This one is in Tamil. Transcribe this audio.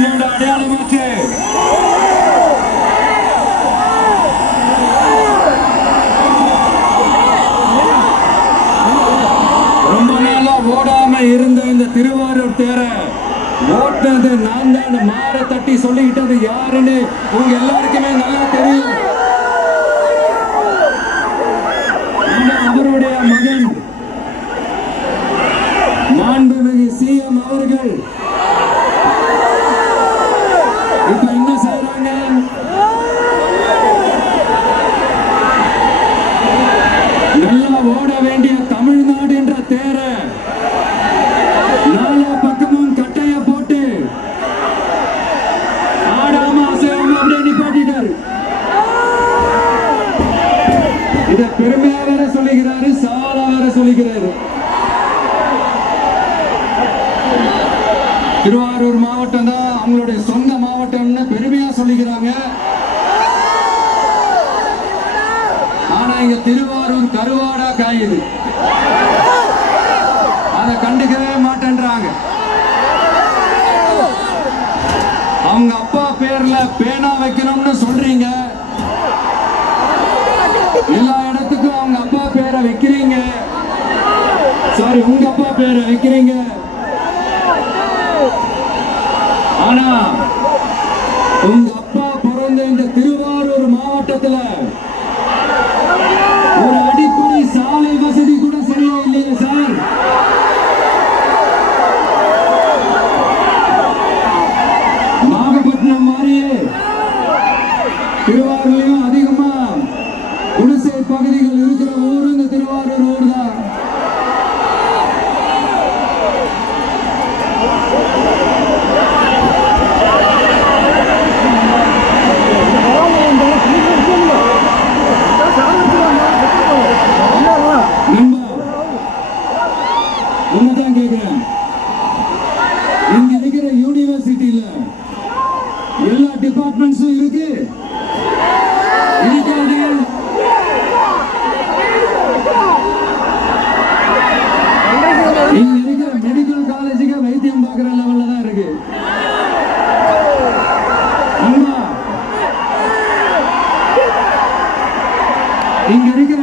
அடையாளமாச்சு. ரொம்ப நாளா ஓடாம இருந்த இந்த திருவாரூர் தேர ஓட்டது நான் தான் மாற தட்டி சொல்லிக்கிட்டது யாருன்னு உங்க எல்லாருக்குமே நல்லா தெரியும். அவருடைய மகன் மாண்புமிகு சிஎம் அவர்கள் இப்ப என்ன செய்யறாங்க? நல்லா ஓட வேண்டிய தமிழ்நாடு என்ற தேர நாலா பக்கமும் கட்டைய போட்டு ஆடாம அசையாம அப்படியே நிப்பாட்டிட்டாரு. இத பெருமையா வேற சொல்லுகிறாரு, சவாலா வேற சொல்லுகிறாரு. திருவாரூர் மாவட்டம் தான் அவங்களுடைய சொந்த மாவட்டம்னு பெருமையா சொல்லிக்கிறாங்க. ஆனா இங்க திருவாரூர் கருவாடா காயுது. அதை கண்டுக்கவே மாட்டேன்றாங்க. அவங்க அப்பா பேர்ல பேனா வைக்கணும்னு சொல்றீங்க, எல்லா இடத்துக்கும் அவங்க அப்பா பேரை வைக்கிறீங்க. சாரி, உங்க அப்பா பேரை வைக்கிறீங்க. ஆனா உங்க அப்பா பிறந்த இந்த திருவாரூர் மாவட்டத்துல ஒரு அடிப்படை சாலை வசதி கூட சரியா இல்லையா சார்? நாகப்பட்டினம் மாதிரியே திருவாரூர்லயும் அதிகமா குடிசை பகுதிகள் இருக்கிற ஊர் இந்த திருவாரூர் ஊர் தான். உண்மைதான் கேட்கிறேன். இங்க இருக்கிற யூனிவர்சிட்டியில எல்லா டிபார்ட்மெண்ட்ஸும் இருக்கு. இங்க இருக்கிற மெடிக்கல் காலேஜுக்கு வைத்தியம் பார்க்கிற லெவல்ல தான் இருக்கு. இங்க இருக்கிற